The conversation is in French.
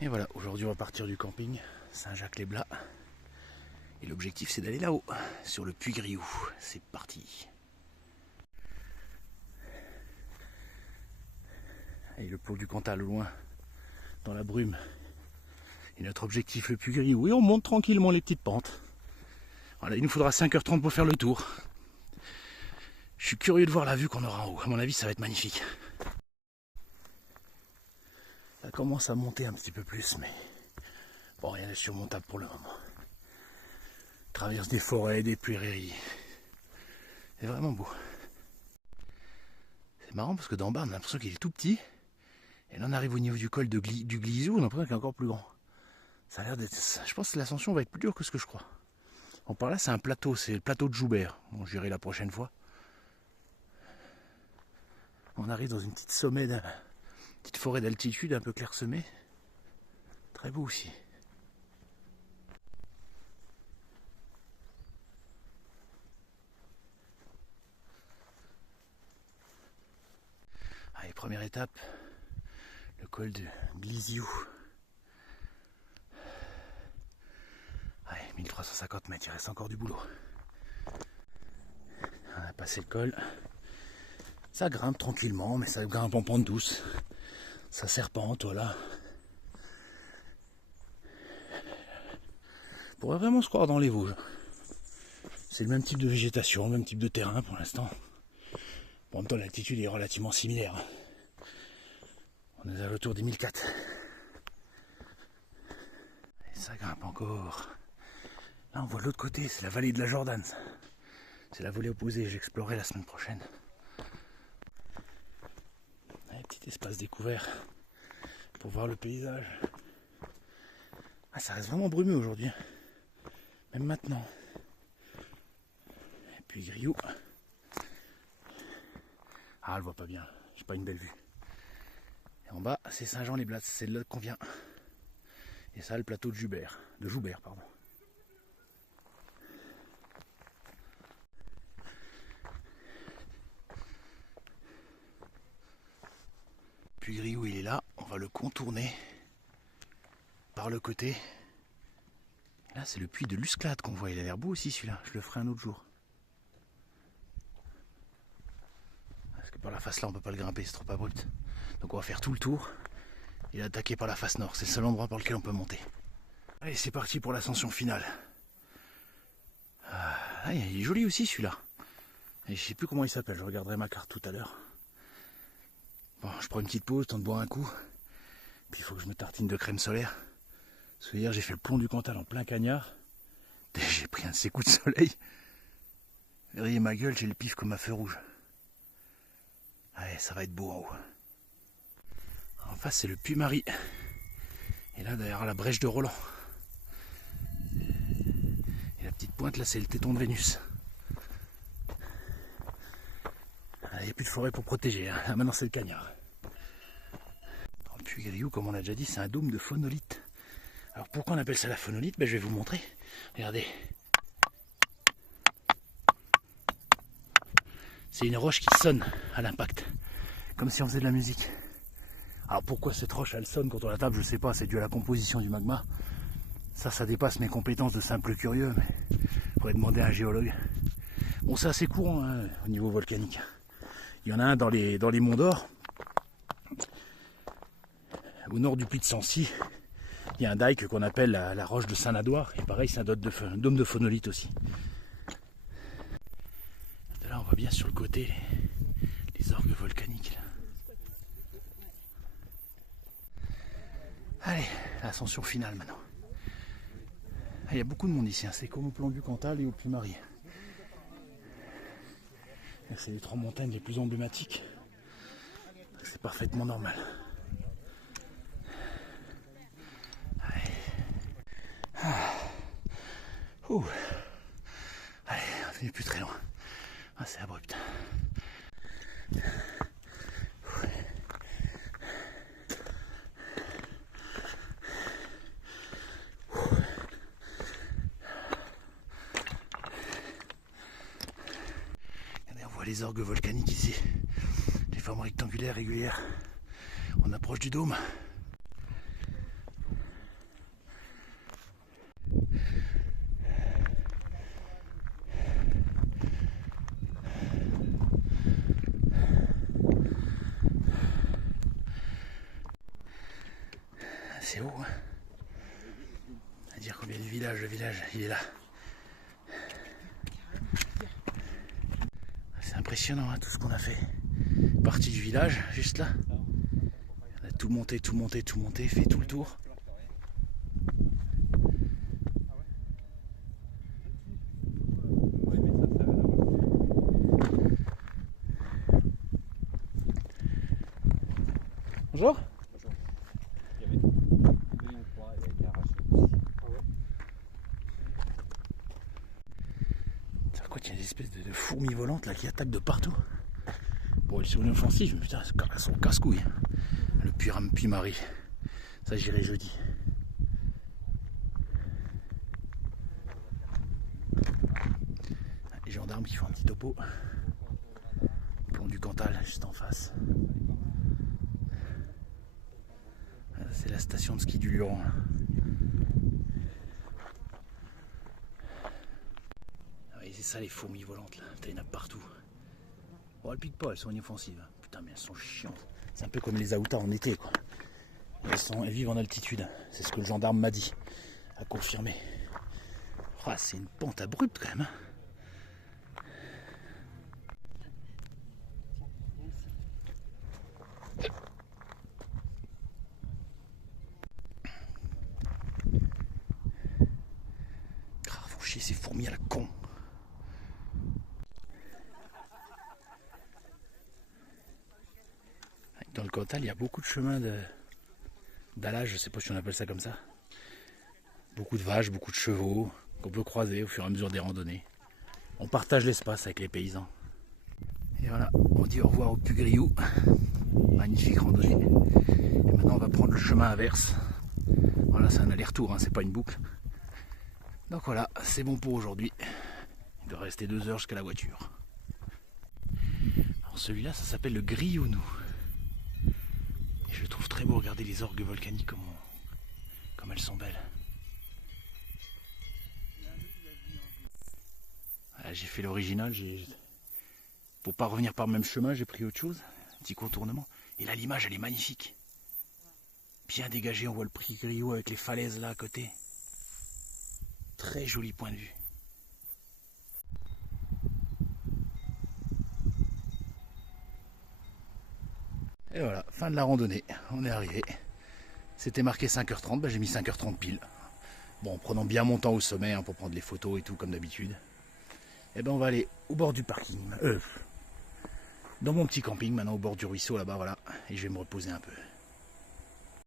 Et voilà, aujourd'hui on va partir du camping Saint-Jacques-les-Blas. Et l'objectif c'est d'aller là-haut, sur le Puy Griou. C'est parti. Et le plot du Cantal au loin, dans la brume. Et notre objectif le Puy Griou. Et on monte tranquillement les petites pentes. Voilà, il nous faudra 5h30 pour faire le tour. Je suis curieux de voir la vue qu'on aura en haut. À mon avis ça va être magnifique. Ça commence à monter un petit peu plus, mais bon, rien n'est surmontable pour le moment. Traverse des forêts, des prairies. C'est vraiment beau. C'est marrant parce que d'en bas on a l'impression qu'il est tout petit. Et là on arrive au niveau du col du Glisou, on a l'impression qu'il est encore plus grand. Ça a l'air d'être. Je pense que l'ascension va être plus dure que ce que je crois. Bon, par là c'est un plateau, c'est le plateau de Joubert. Bon, j'irai la prochaine fois. On arrive dans une petite petite forêt d'altitude un peu clairsemée. Très beau aussi. Allez, première étape, le col de Glisiou. Allez, 1350 mètres, il reste encore du boulot. On a passé le col. Ça grimpe tranquillement, mais ça grimpe en pente douce. Ça serpente, voilà. On pourrait vraiment se croire dans les Vosges. C'est le même type de végétation, le même type de terrain pour l'instant. En même temps, l'altitude est relativement similaire. On est à l'autour des 1004. Et ça grimpe encore. Là, on voit de l'autre côté, c'est la vallée de la Jordan. C'est la vallée opposée, j'explorerai la semaine prochaine. Un petit espace découvert pour voir le paysage. Ah, ça reste vraiment brumeux aujourd'hui. Même maintenant. Et puis Griou. Ah, elle voit pas bien. J'ai pas une belle vue. Et en bas, c'est Saint-Jean-les-Blas. C'est là qu'on vient. Et ça, le plateau de Joubert. Pardon. Puis Griou, il est là. On va le contourner par le côté. Là, c'est le puits de l'Usclade qu'on voit. Il a l'air beau aussi celui-là. Je le ferai un autre jour. Parce que par la face là, on peut pas le grimper, c'est trop abrupt. Donc on va faire tout le tour et attaquer par la face nord. C'est le seul endroit par lequel on peut monter. Allez, c'est parti pour l'ascension finale. Ah, il est joli aussi celui-là. Et je sais plus comment il s'appelle. Je regarderai ma carte tout à l'heure. Bon, je prends une petite pause, temps de boire un coup. Puis il faut que je me tartine de crème solaire. Parce que hier j'ai fait le plomb du Cantal en plein cagnard. J'ai pris un de ces coups de soleil. Verriez ma gueule, j'ai le pif comme un feu rouge. Allez, ça va être beau en haut. En face c'est le Puy-Marie. Et là derrière la brèche de Roland. Et la petite pointe là c'est le téton de Vénus. Il n'y a plus de forêt pour protéger, hein. Là maintenant c'est le cagnard. Le Puy Griou, comme on l'a déjà dit, c'est un dôme de phonolite. Alors pourquoi on appelle ça la phonolite? Je vais vous montrer. Regardez. C'est une roche qui sonne à l'impact. Comme si on faisait de la musique. Alors pourquoi cette roche elle sonne quand on la tape? Je sais pas, c'est dû à la composition du magma. Ça dépasse mes compétences de simple curieux, mais il faudrait demander à un géologue. Bon, c'est assez courant hein, au niveau volcanique. Il y en a un dans les monts d'Or. Au nord du puy de Sancy, il y a un dike qu'on appelle la roche de Saint-Nadoire. Et pareil, c'est un dôme de phonolite aussi. Là, on voit bien sur le côté les orgues volcaniques. Là. Allez, l'ascension finale maintenant. Ah, il y a beaucoup de monde ici. Hein. C'est comme au plan du Cantal et au Puy-Marie. C'est les 3 montagnes les plus emblématiques. C'est parfaitement normal. Ah. Allez, on n'est plus très loin. Ah, c'est abrupt. Regardez, on voit les orgues volcaniques ici. Les formes rectangulaires, régulières. On approche du dôme. C'est haut, hein. À dire combien de villages, le village, il est là. C'est impressionnant, hein, tout ce qu'on a fait. Partie du village, juste là. On a tout monté, fait tout le tour. Bonjour. C'est quoi, il y a des espèces de fourmis volantes là qui attaquent de partout. Bon, elles sont inoffensives, mais putain, elles sont casse-couilles. Le puy-Marie. Ça, j'irai jeudi. Les gendarmes qui font un petit topo. Pont du Cantal, juste en face. C'est la station de ski du Luron. Ah oui, c'est ça les fourmis volantes là. Putain, il y en a partout. Bon, elles piquent pas, elles sont inoffensives. Putain, mais elles sont chiantes. C'est un peu comme les aoutas en été, quoi. Elles vivent en altitude. C'est ce que le gendarme m'a dit. A confirmé. Oh, c'est une pente abrupte quand même. Hein. Font chier ces fourmis à la con. Dans le Cantal, il y a beaucoup de chemins d'allage, je sais pas si on appelle ça comme ça. Beaucoup de vaches, beaucoup de chevaux qu'on peut croiser au fur et à mesure des randonnées. On partage l'espace avec les paysans. Et voilà, on dit au revoir au Puy-Griou. Magnifique randonnée. Et maintenant on va prendre le chemin inverse. Voilà, c'est un aller-retour, hein, c'est pas une boucle. Donc voilà, c'est bon pour aujourd'hui. Il doit rester 2 heures jusqu'à la voiture. Alors celui-là, ça s'appelle le Grionou. Et je le trouve très beau, regardez les orgues volcaniques comme elles sont belles. Voilà, j'ai fait l'original, pour pas revenir par le même chemin, j'ai pris autre chose, un petit contournement. Et là l'image elle est magnifique. Bien dégagée, on voit le Puy-Griou avec les falaises là à côté. Très joli point de vue. Et voilà, fin de la randonnée, on est arrivé. C'était marqué 5h30, bah j'ai mis 5h30 pile. Bon, en prenant bien mon temps au sommet hein, pour prendre les photos et tout comme d'habitude. Et ben on va aller au bord du parking, dans mon petit camping maintenant au bord du ruisseau là-bas, voilà. Et je vais me reposer un peu.